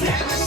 Never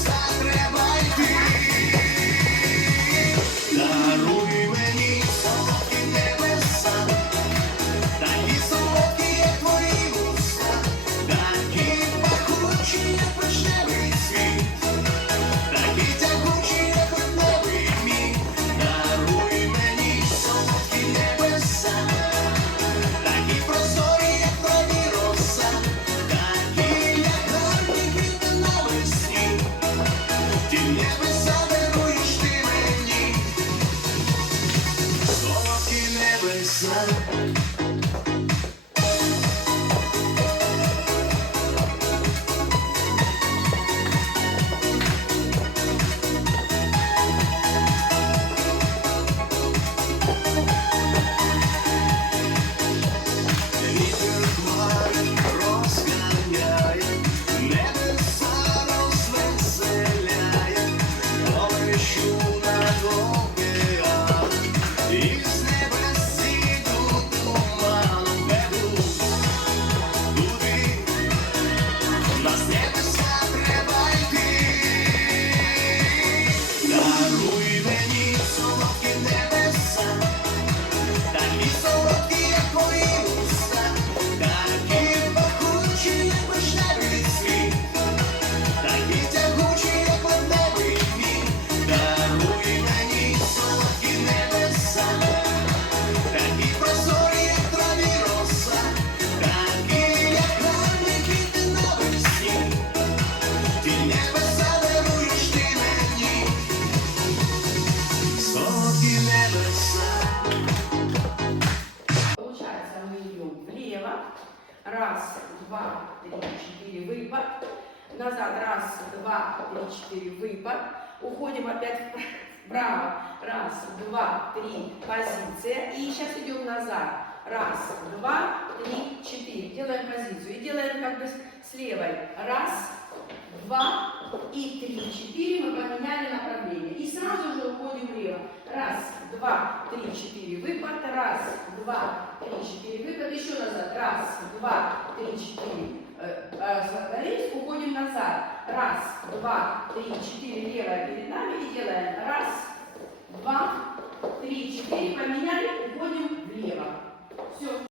Слово і небеса. Получается, мы идем влево. Раз, два, три, четыре, выпад. Назад. Раз, два, три, четыре, выпад. Уходим опять вправо. Раз, два, три, позиция. И сейчас идем назад. Раз, два, три, четыре. Делаем позицию. И делаем как бы с левой. Раз, два и три, четыре. Мы два, три, четыре, выпад. Раз, два, три, четыре, выпад. Еще назад. Раз, два, три, четыре. Э, э, Сладкорейск. Уходим назад. Раз, два, три, четыре. Левая перед нами. И делаем. Раз,